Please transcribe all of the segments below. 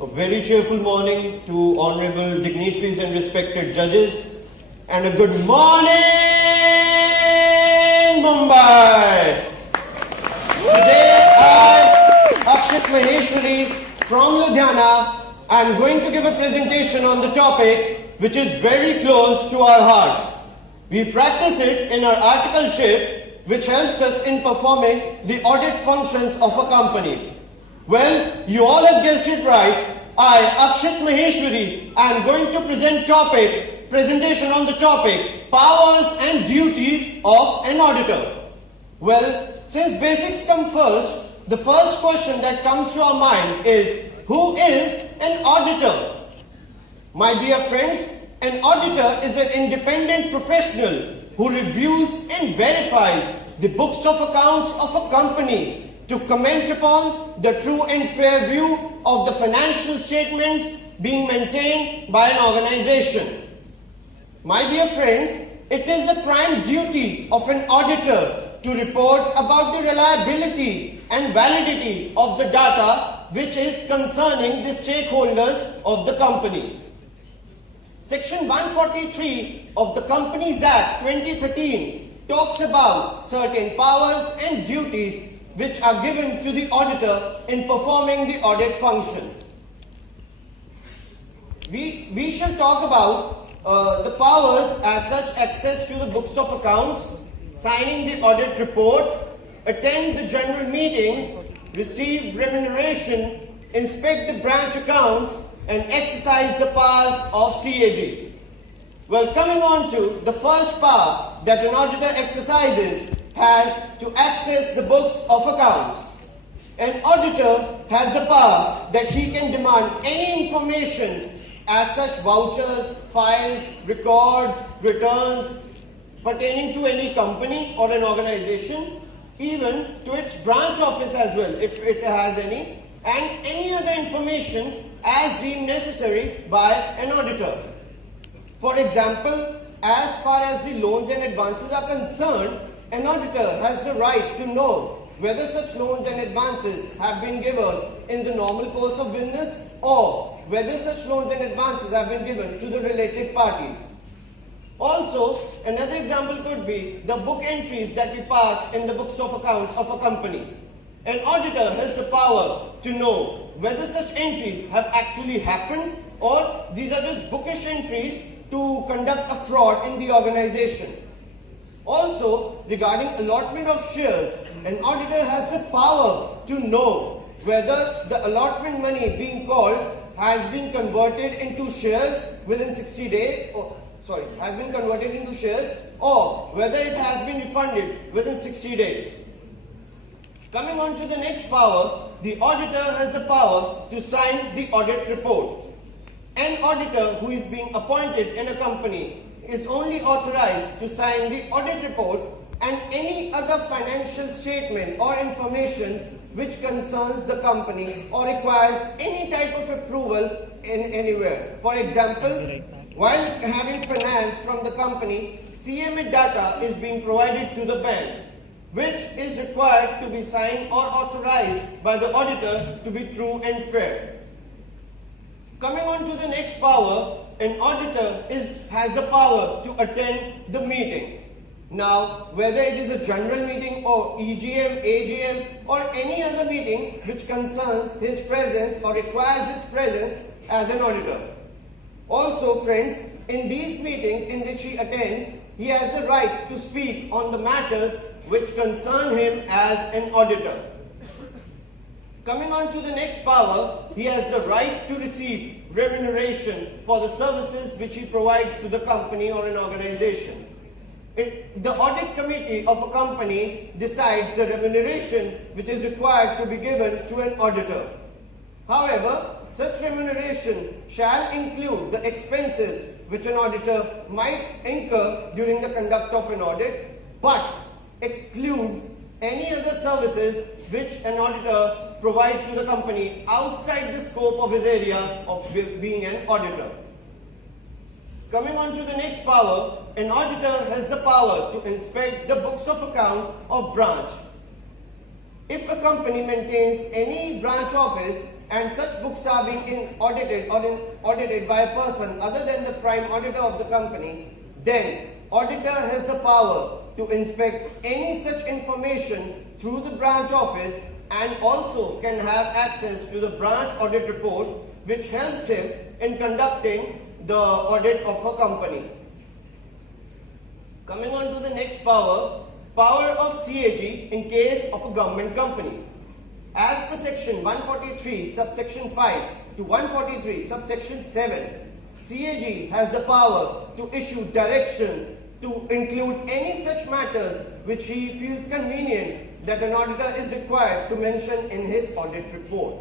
A very cheerful morning to honorable dignitaries and respected judges, and a good morning, Mumbai. Today I, Akshit Maheshwari from Ludhiana, I am going to give a presentation on the topic which is very close to our hearts. We practice it in our articleship, which helps us in performing the audit functions of a company. Well, you all have guessed it right. I, Akshit Maheshwari, am going to presentation on the topic, powers and duties of an auditor. Well, since basics come first, the first question that comes to our mind is, who is an auditor? My dear friends, an auditor is an independent professional who reviews and verifies the books of accounts of a company to comment upon the true and fair view of the financial statements being maintained by an organization. My dear friends, it is the prime duty of an auditor to report about the reliability and validity of the data which is concerning the stakeholders of the company. Section 143 of the Companies Act 2013 talks about certain powers and duties which are given to the auditor in performing the audit functions. We shall talk about the powers as such: access to the books of accounts, signing the audit report, attend the general meetings, receive remuneration, inspect the branch accounts, and exercise the powers of CAG. Well, coming on to the first power that an auditor exercises has to access the books of accounts. An auditor has the power that he can demand any information as such: vouchers, files, records, returns pertaining to any company or an organization, even to its branch office as well, if it has any, and any other information as deemed necessary by an auditor. For example, as far as the loans and advances are concerned, an auditor has the right to know whether such loans and advances have been given in the normal course of business or whether such loans and advances have been given to the related parties. Also, another example could be the book entries that we pass in the books of accounts of a company. An auditor has the power to know whether such entries have actually happened or these are just bookish entries to conduct a fraud in the organization. Also, regarding allotment of shares, an auditor has the power to know whether the allotment money being called has been converted into shares within 60 days, has been converted into shares, or whether it has been refunded within 60 days. Coming on to the next power, the auditor has the power to sign the audit report. An auditor who is being appointed in a company is only authorized to sign the audit report and any other financial statement or information which concerns the company or requires any type of approval in anywhere. For example, while having finance from the company, CMA data is being provided to the banks, which is required to be signed or authorized by the auditor to be true and fair. Coming on to the next power, an auditor has the power to attend the meeting. Now, whether it is a general meeting or EGM, AGM, or any other meeting which concerns his presence or requires his presence as an auditor. Also, friends, in these meetings in which he attends, he has the right to speak on the matters which concern him as an auditor. Coming on to the next power, he has the right to receive remuneration for the services which he provides to the company or an organization. The audit committee of a company decides the remuneration which is required to be given to an auditor. However, such remuneration shall include the expenses which an auditor might incur during the conduct of an audit, but excludes any other services which an auditor provides to the company outside the scope of his area of being an auditor. Coming on to the next power, an auditor has the power to inspect the books of accounts of branch. If a company maintains any branch office, and such books are being audited by a person other than the prime auditor of the company, then auditor has the power to inspect any such information through the branch office and also can have access to the branch audit report, which helps him in conducting the audit of a company. Coming on to the next power, power of CAG in case of a government company. As per section 143 subsection 5 to 143 subsection 7, CAG has the power to issue directions to include any such matters which he feels convenient that an auditor is required to mention in his audit report.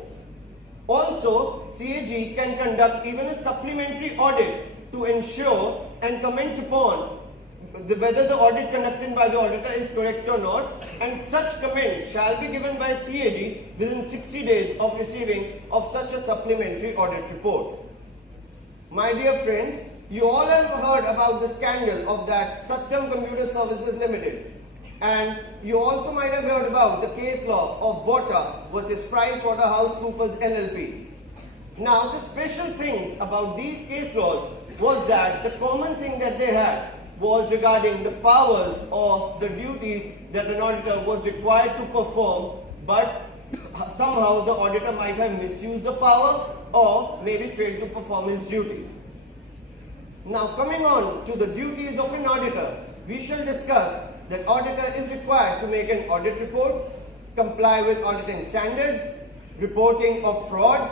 Also, CAG can conduct even a supplementary audit to ensure and comment upon whether the audit conducted by the auditor is correct or not, and such comment shall be given by CAG within 60 days of receiving of such a supplementary audit report. My dear friends, you all have heard about the scandal of that Satyam Computer Services Limited, and you also might have heard about the case law of Bota versus PricewaterhouseCoopers LLP. Now, the special things about these case laws was that the common thing that they had was regarding the powers or the duties that an auditor was required to perform, but somehow the auditor might have misused the power or maybe failed to perform his duty. Now, coming on to the duties of an auditor, we shall discuss that auditor is required to make an audit report, comply with auditing standards, reporting of fraud,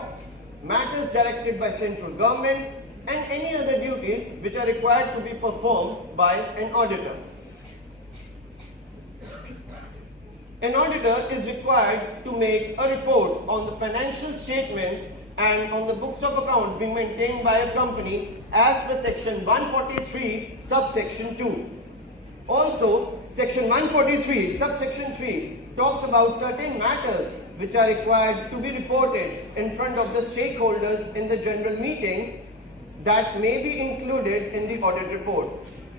matters directed by central government, and any other duties which are required to be performed by an auditor. An auditor is required to make a report on the financial statements and on the books of accounts being maintained by a company as per section 143 subsection 2. Also, section 143 subsection 3 talks about certain matters which are required to be reported in front of the stakeholders in the general meeting that may be included in the audit report,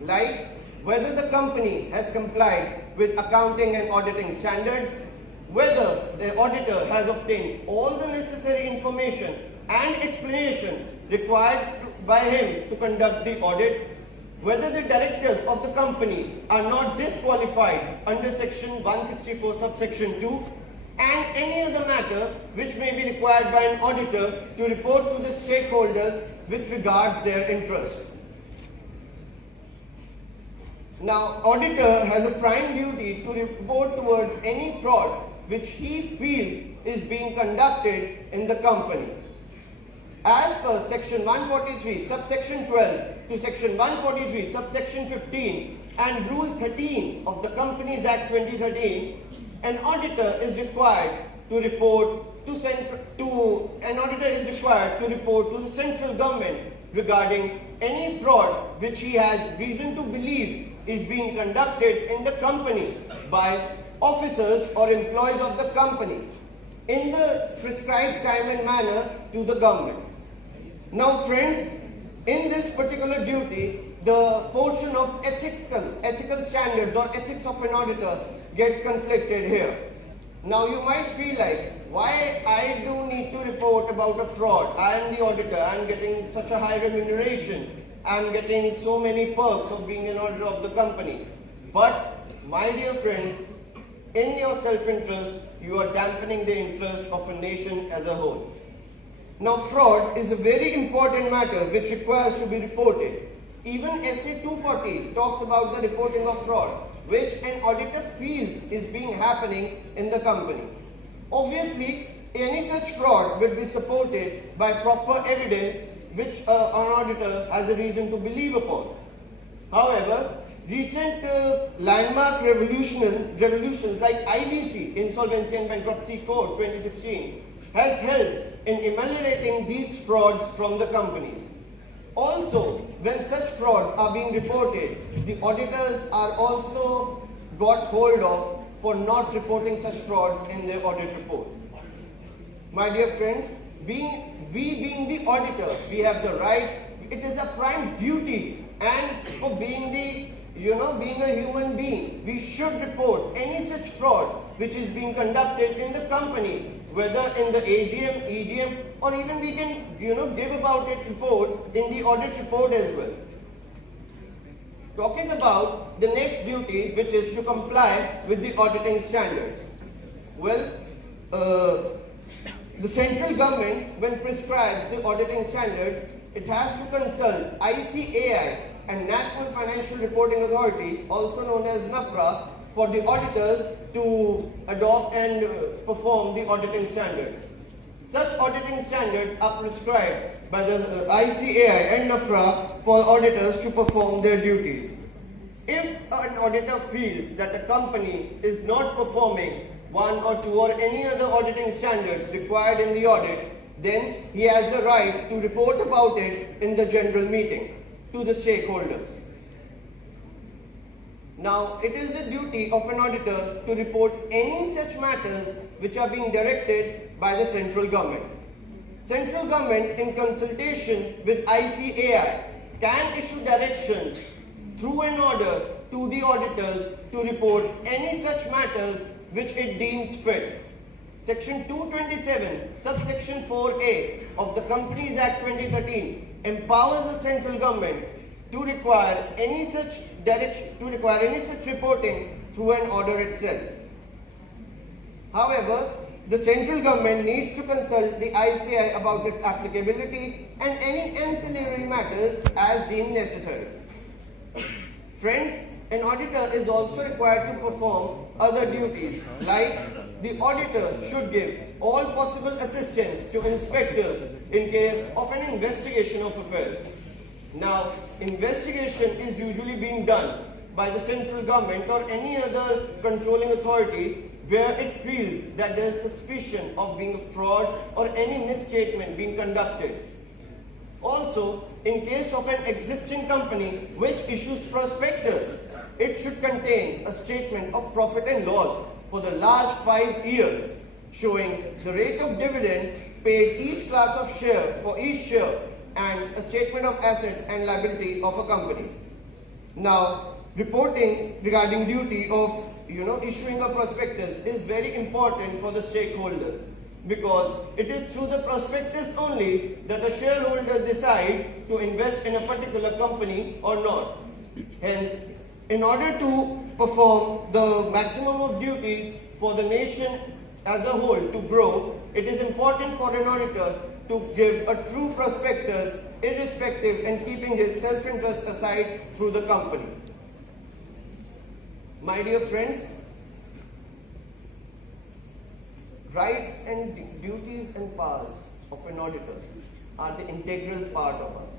like whether the company has complied with accounting and auditing standards, whether the auditor has obtained all the necessary information and explanation required by him to conduct the audit, whether the directors of the company are not disqualified under section 164 subsection 2, and any other matter which may be required by an auditor to report to the stakeholders with regards their interest. Now, auditor has a prime duty to report towards any fraud which he feels is being conducted in the company. As per section 143 subsection 12 to section 143 subsection 15 and rule 13 of the Companies Act 2013, an auditor is required to report to the central government regarding any fraud which he has reason to believe is being conducted in the company by officers or employees of the company in the prescribed time and manner to the government. Now, friends, in this particular duty, the portion of ethical standards or ethics of an auditor gets conflicted here. Now, you might feel like, why I do need to report about a fraud? I am the auditor, I am getting such a high remuneration, I am getting so many perks of being an auditor of the company. But, my dear friends, in your self-interest, you are dampening the interest of a nation as a whole. Now, fraud is a very important matter which requires to be reported. Even SA 240 talks about the reporting of fraud, which an auditor feels is being happening in the company. Obviously, any such fraud will be supported by proper evidence which an auditor has a reason to believe upon. However, recent landmark revolutions like IBC, Insolvency and Bankruptcy Code 2016, has helped in eliminating these frauds from the companies. Also, when such frauds are being reported, the auditors are also got hold of for not reporting such frauds in their audit report. My dear friends, being the auditor, we have the right, it is a prime duty, and for being a human being, we should report any such fraud which is being conducted in the company, whether in the AGM, EGM, or even we can give about it report in the audit report as well. Talking about the next duty, which is to comply with the auditing standards. Well, the central government, when prescribes the auditing standards, it has to consult ICAI and National Financial Reporting Authority, also known as NAFRA, for the auditors to adopt and perform the auditing standards. Such auditing standards are prescribed by the ICAI and NAFRA for auditors to perform their duties. If an auditor feels that a company is not performing one or two or any other auditing standards required in the audit, then he has the right to report about it in the general meeting to the stakeholders. Now, it is the duty of an auditor to report any such matters which are being directed by the central government. Central government, in consultation with ICAI, can issue directions through an order to the auditors to report any such matters which it deems fit. Section 227, subsection 4A of the Companies Act 2013 empowers the central government to require any such reporting through an order itself. However, the central government needs to consult the ICAI about its applicability and any ancillary matters as deemed necessary. Friends, an auditor is also required to perform other duties, like the auditor should give all possible assistance to inspectors in case of an investigation of affairs. Now, investigation is usually being done by the central government or any other controlling authority where it feels that there is suspicion of being a fraud or any misstatement being conducted. Also, in case of an existing company which issues prospectus, it should contain a statement of profit and loss for the last 5 years, showing the rate of dividend paid each class of share for each share and a statement of asset and liability of a company. Now, reporting regarding duty of issuing a prospectus is very important for the stakeholders, because it is through the prospectus only that a shareholder decides to invest in a particular company or not. Hence, in order to perform the maximum of duties for the nation as a whole to grow, it is important for an auditor to give a true prospectus, irrespective and keeping his self-interest aside through the company. My dear friends, rights and duties and powers of an auditor are the integral part of us.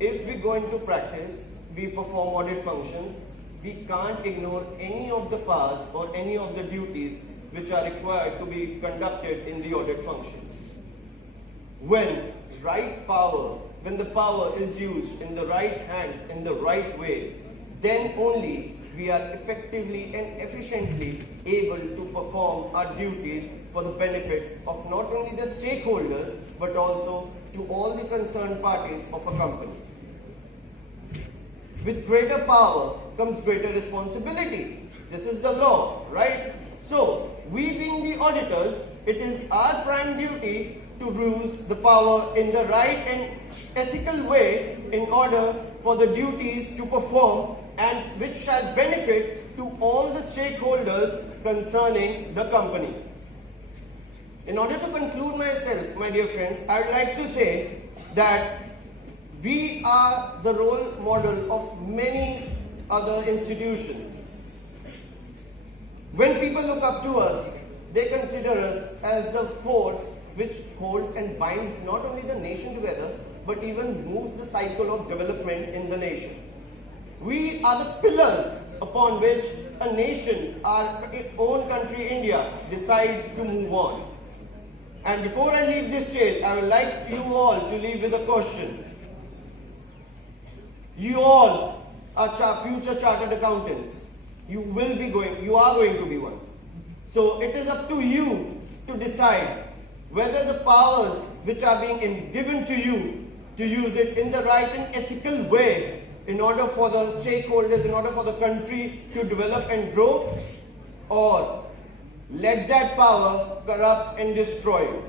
If we go into practice, we perform audit functions, we can't ignore any of the powers or any of the duties which are required to be conducted in the audit functions. When the power is used in the right hands, in the right way, then only we are effectively and efficiently able to perform our duties for the benefit of not only the stakeholders, but also to all the concerned parties of a company. With greater power comes greater responsibility. This is the law, right? So, we being the auditors, it is our prime duty to use the power in the right and ethical way in order for the duties to perform and which shall benefit to all the stakeholders concerning the company. In order to conclude myself, my dear friends, I would like to say that we are the role model of many other institutions. When people look up to us, they consider us as the force which holds and binds not only the nation together, but even moves the cycle of development in the nation. We are the pillars upon which a nation, our own country India, decides to move on. And before I leave this stage, I would like you all to leave with a question. You all are future chartered accountants. You are going to be one. So it is up to you to decide whether the powers which are being given to you to use it in the right and ethical way in order for the stakeholders, in order for the country to develop and grow, or let that power corrupt and destroy you.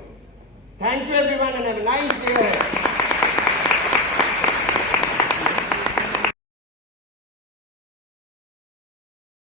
Thank you everyone and have a nice day ahead.